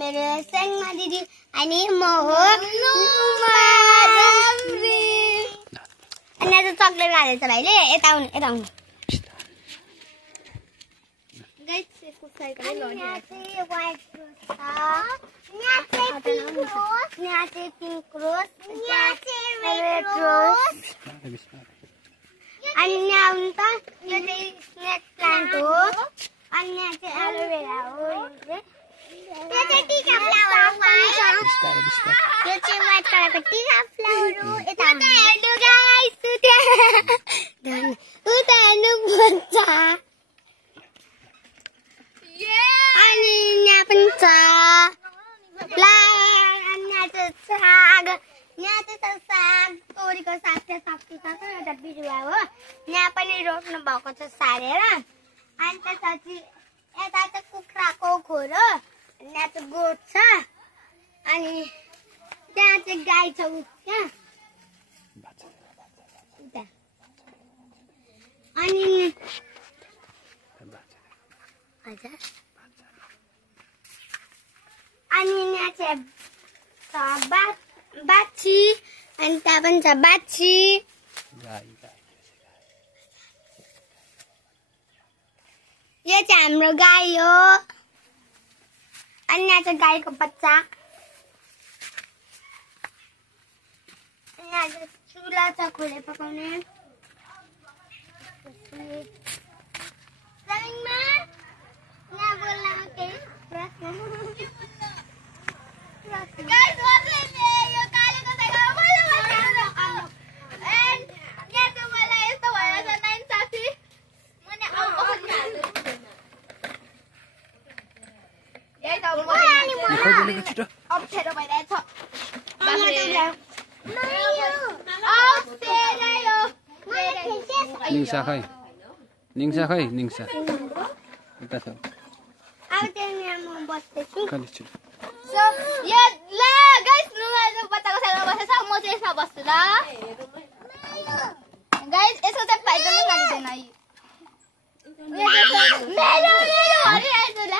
मेरो सेङ्मा दिदी अनि म हो अनि आज चक्लेट खाँदैछ भाइले यता आउनु यता आउनु गाइस यसको साइकल यहाँ चाहिँ व्हाइट रोज छ यहाँ चाहिँ पिङ्क रोज यहाँ चाहिँ रेड रोज अनि यहाँ आउनु त यो चाहिँ स्नेक प्लान्ट हो अनि यहाँ चाहिँ एलोभेरा हो यो चाहिँ टीका फ्लावर यो चाहिँ व्हाइट कलरको टीका फ्लावर हो यता हेर्नु गाइस उता हेर्नु भन्छ अनि यहाँ पनि छ फ्लावर अनि यहाँ चाहिँ साग यहाँ चाहिँ साग तोरीको साग चाहिँ सब्जी छ एउटा बिरुवा हो यहाँ पनि रोप्नु भएको छ सारेर अनि त्यसपछि यता चाहिँ कुखुराको खोर हो यहाँ चाहिँ गोठ छ अनि त्यहाँ चाहिँ गाई छ त्यहाँ अनि अनि यहाँ चाहिँ बाछी अनि त्यहाँ पनि छ बाछी यो चाहिँ हाम्रो गाई हो अनि यहाँ चाहिँ गाईको बच्चा यहाँ चाहिँ चुला छ खोले पकाउने यहाँ बोल्न केही प्रश्न अप्ठ्यारो भइरहेछ निङ्सा खै निङ्सा उता छ अब त्यहाँ म बस्दैछु कलेज सो यो ल गाइस नुहाले बच्चाको साइडमा बसेछ म चाहिँ यसमा बस्छु ल गाइस यसो चाहिँ फाइदले नलिदैन मेरो हरिआइछ ल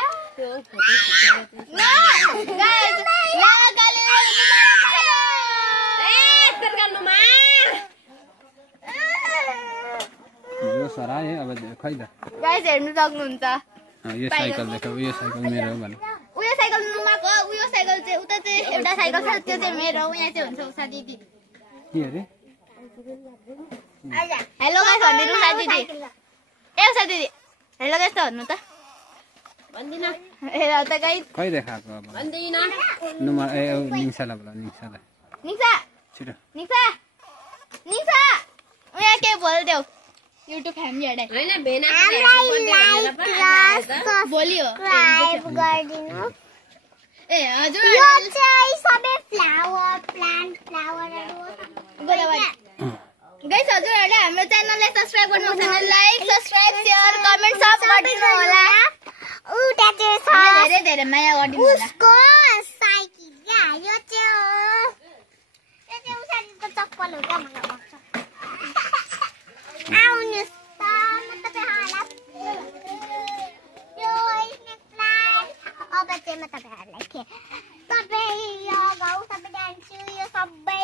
गाइस ल गाली सरकालनुमा यो सराय अब खै त गाइस हेर्नु सक्नुहुन्छ यो साइकल देखाउ यो साइकल मेरो हो भने उयो साइकल नुमाको उयो साइकल चाहिँ उता चाहिँ एउटा साइकल छ त्यो चाहिँ मेरो हो यहाँ चाहिँ हुन्छ उषा दिदी के अरे हेलो गाइस भन्दिनु उषा दिदी ए उषा दिदी हेलो गाइस त भन्नु त भन्दिन हेर त गाइस खै देखाएको अब भन्दिन नुमा ए निङ्साला बोला निङ्साला निक्सा छिटो निक्सा निक्सा उया के बोल्देऊ युट्युब फ्यामिलीहरुले हैन भेना बोलियो गरिदिनु ए हजुर यो चाहिँ सबै फ्लावर प्लान्ट फ्लावरहरु गाइस हजुरहरुले हाम्रो च्यानललाई सब्स्क्राइब गर्नु छैन लाइक सब्स्क्राइब शेयर कमेन्ट सब गरिदिनु होला उता चाहिँ छ धेरै धेरै माया गरिदिनु होला उसको साइकल या यो चाहिँ उसारीको चप्पल हो क्या मलाई भन्छ आउनुस् त म तपाईहरुलाई यो स्नेक प्लान्ट अब चाहिँ म तपाईहरुलाई के सबै यो गाउँ सबै डान्छु यो सबै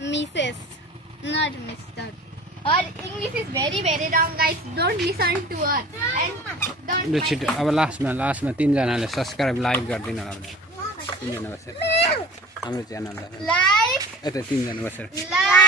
Mrs. not Mr. Her English is very wrong, guys. Don't listen to her and don't. छिटो अब लास्टमा तीनजनाले सब्स्क्राइब लाइक गरिदिनु होला भनेर तीनजना बसेर हाम्रो च्यानललाई Like यता तीनजना बसेर like